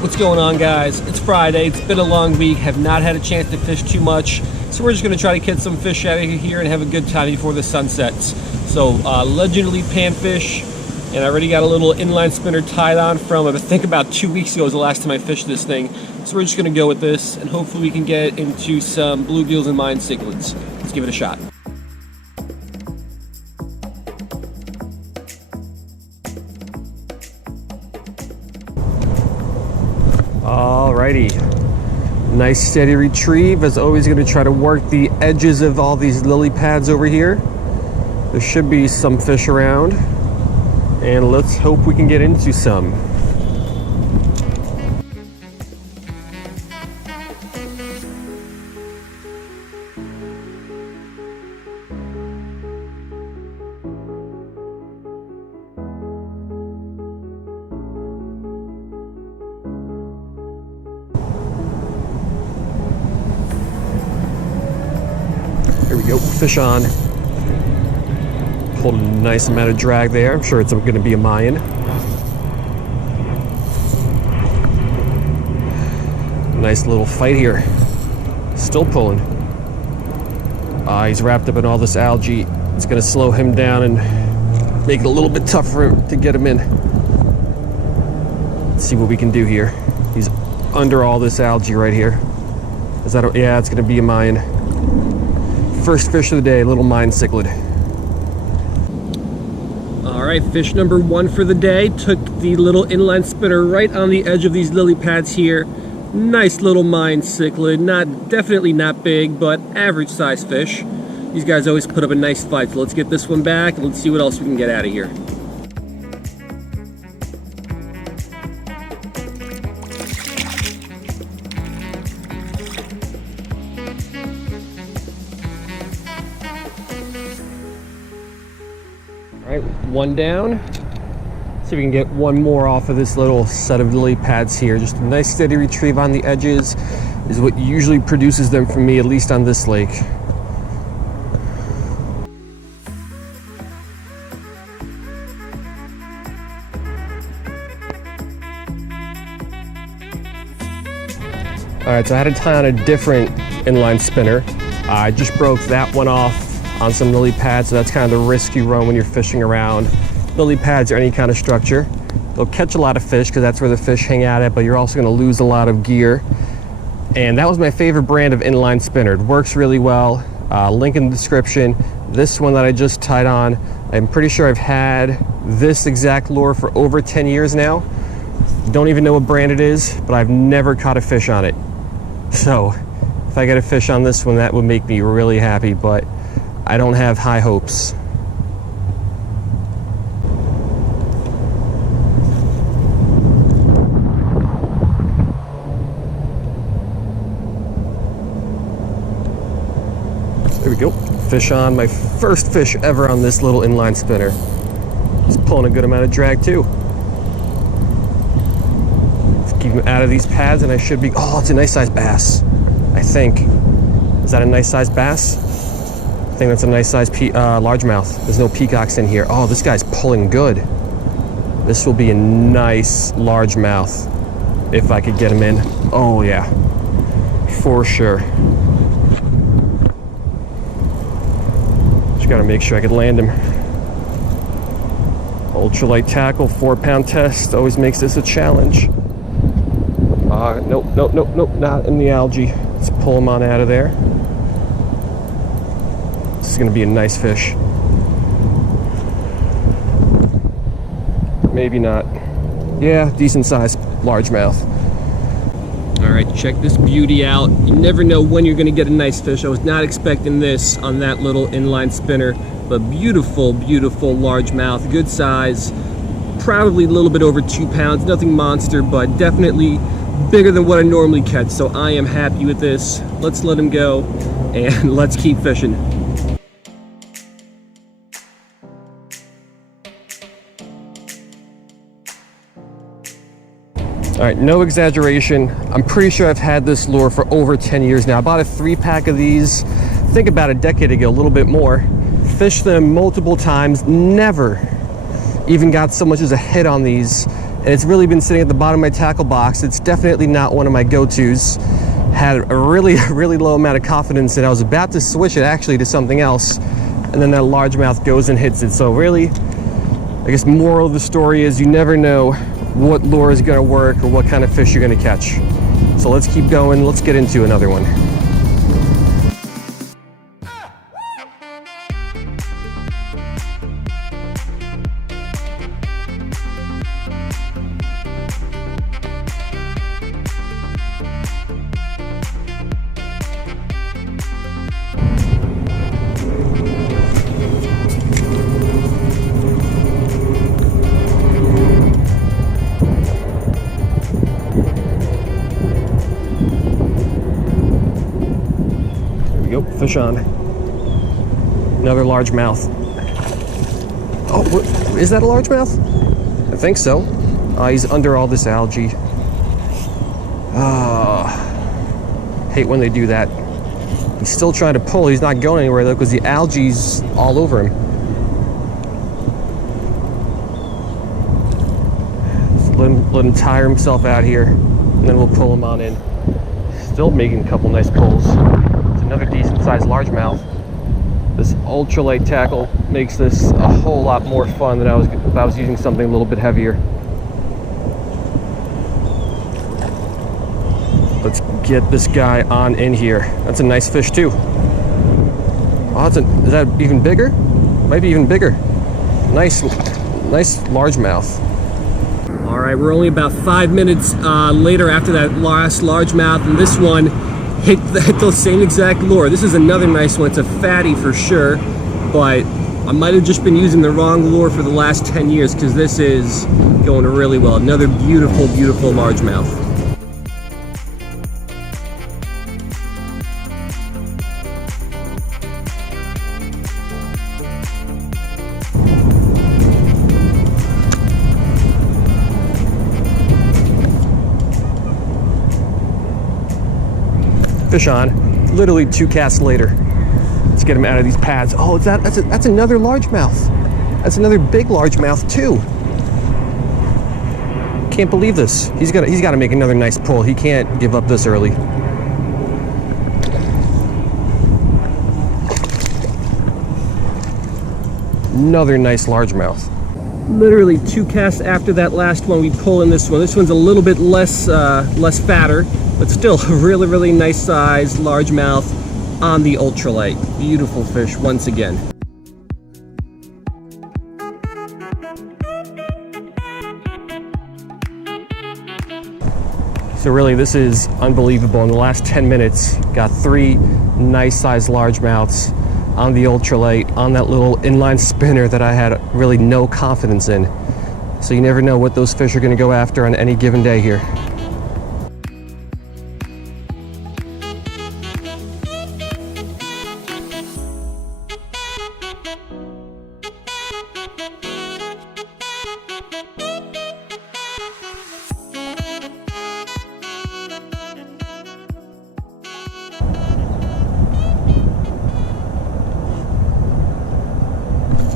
What's going on, guys? It's Friday. It's been a long week. Have not had a chance to fish too much, so we're just going to try to catch some fish out of here and have a good time before the sun sets. So Legend Elite Panfish, and I already got a little inline spinner tied on from, I think, about 2 weeks ago was the last time I fished this thing. So we're just going to go with this, and hopefully we can get into some bluegills and Mayan cichlids. Let's give it a shot. Alrighty, nice steady retrieve. As always, going to try to work the edges of all these lily pads over here. There should be some fish around, and let's hope we can get into some. Here we go, fish on. Pulled a nice amount of drag there. I'm sure it's going to be a Mayan. Nice little fight here. Still pulling. He's wrapped up in all this algae. It's going to slow him down and make it a little bit tougher to get him in. Let's see what we can do here. He's under all this algae right here. Is that yeah, it's going to be a Mayan. First fish of the day, little Mayan cichlid. All right, fish number one for the day. Took the little inline spinner right on the edge of these lily pads here. Nice little Mayan cichlid. Definitely not big, but average size fish. These guys always put up a nice fight. So let's get this one back and let's see what else we can get out of here. All right, one down. See if we can get one more off of this little set of lily pads here. Just a nice steady retrieve on the edges is what usually produces them for me, at least on this lake. All right, so I had to tie on a different inline spinner. I just broke that one off on some lily pads, so that's kind of the risk you run when you're fishing around lily pads or any kind of structure. You'll catch a lot of fish because that's where the fish hang out at, but you're also going to lose a lot of gear. And that was my favorite brand of inline spinner. It works really well. Link in the description. This one that I just tied on, I'm pretty sure I've had this exact lure for over 10 years now. Don't even know what brand it is, but I've never caught a fish on it. So if I get a fish on this one, that would make me really happy, but I don't have high hopes. There we go. Fish on. My first fish ever on this little inline spinner. He's pulling a good amount of drag too. Let's keep him out of these pads and I should be... Oh, it's a nice sized bass, I think. Is that a nice sized bass? I think that's a nice size largemouth. There's no peacocks in here. Oh, this guy's pulling good. This will be a nice largemouth if I could get him in. Oh yeah, for sure. Just gotta make sure I could land him. Ultralight tackle, 4-pound test. Always makes this a challenge. Nope, not in the algae. Let's pull him on out of there. This is going to be a nice fish. Maybe not. Yeah, decent sized largemouth. All right, check this beauty out. You never know when you're going to get a nice fish. I was not expecting this on that little inline spinner, but beautiful, beautiful largemouth, good size. Probably a little bit over 2 pounds, nothing monster, but definitely bigger than what I normally catch. So I am happy with this. Let's let him go and let's keep fishing. All right, no exaggeration. I'm pretty sure I've had this lure for over 10 years now. I bought a 3-pack of these, I think about a decade ago, a little bit more. Fished them multiple times, never even got so much as a hit on these. and it's really been sitting at the bottom of my tackle box. It's definitely not one of my go-tos. Had a really low amount of confidence, and I was about to switch it actually to something else, and then that largemouth goes and hits it. So really, I guess moral of the story is you never know what lure is going to work or what kind of fish you're going to catch. So let's keep going. Let's get into another one. Fish on. Another largemouth. Oh, is that a largemouth? I think so. He's under all this algae. Hate when they do that. He's still trying to pull. He's not going anywhere though because the algae's all over him. Just let him tire himself out here, and then we'll pull him on in. Still making a couple nice pulls. Another decent sized largemouth. This ultralight tackle makes this a whole lot more fun than if I was using something a little bit heavier. Let's get this guy on in here. That's a nice fish too. Oh, is that even bigger? Might be even bigger. Nice largemouth. All right, we're only about 5 minutes later after that last largemouth, and this one hit the same exact lure. This is another nice one. It's a fatty for sure, but I might have just been using the wrong lure for the last 10 years because this is going really well. Another beautiful largemouth. Fish on. Literally 2 casts later. Let's get him out of these pads. Oh, that's another largemouth. That's another big largemouth too. Can't believe this. He's got to make another nice pull. He can't give up this early. Another nice largemouth. Literally 2 casts after that last one, we pull in this one. This one's a little bit less fatter, but still a really nice size largemouth on the ultralight. Beautiful fish once again. So really, this is unbelievable. In the last 10 minutes, got 3 nice sized largemouths on the ultralight, on that little inline spinner that I had really no confidence in. So you never know what those fish are going to go after on any given day here.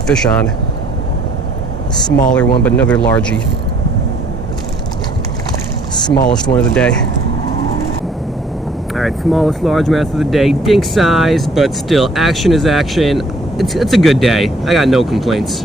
Fish on. Smaller one, but another largie. Smallest one of the day. All right, smallest largemouth of the day. Dink size, but still, action is action. It's a good day. I got no complaints.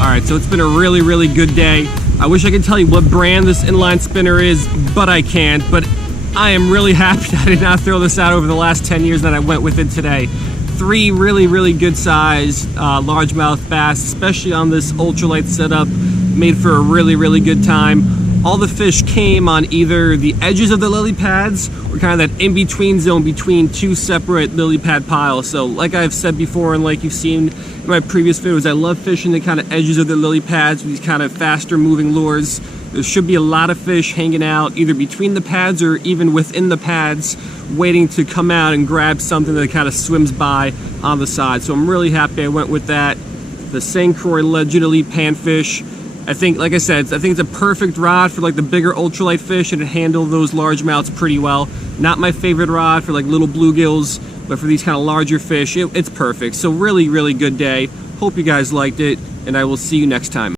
Alright, so it's been a really good day. I wish I could tell you what brand this inline spinner is, but I can't. But I am really happy I did not throw this out over the last 10 years that I went with it today. 3 really good size largemouth bass, especially on this ultralight setup, made for a really good time. All the fish came on either the edges of the lily pads or kind of that in-between zone between 2 separate lily pad piles. So like I've said before, and like you've seen in my previous videos, I love fishing the kind of edges of the lily pads with these kind of faster moving lures. There should be a lot of fish hanging out either between the pads or even within the pads, waiting to come out and grab something that kind of swims by on the side. So I'm really happy I went with that. The same Croix Legend Elite Panfish. I think, like I said, I think it's a perfect rod for like the bigger ultralight fish, and it handled those largemouths pretty well. Not my favorite rod for like little bluegills, but for these kind of larger fish, it's perfect. So really, really good day. Hope you guys liked it, and I will see you next time.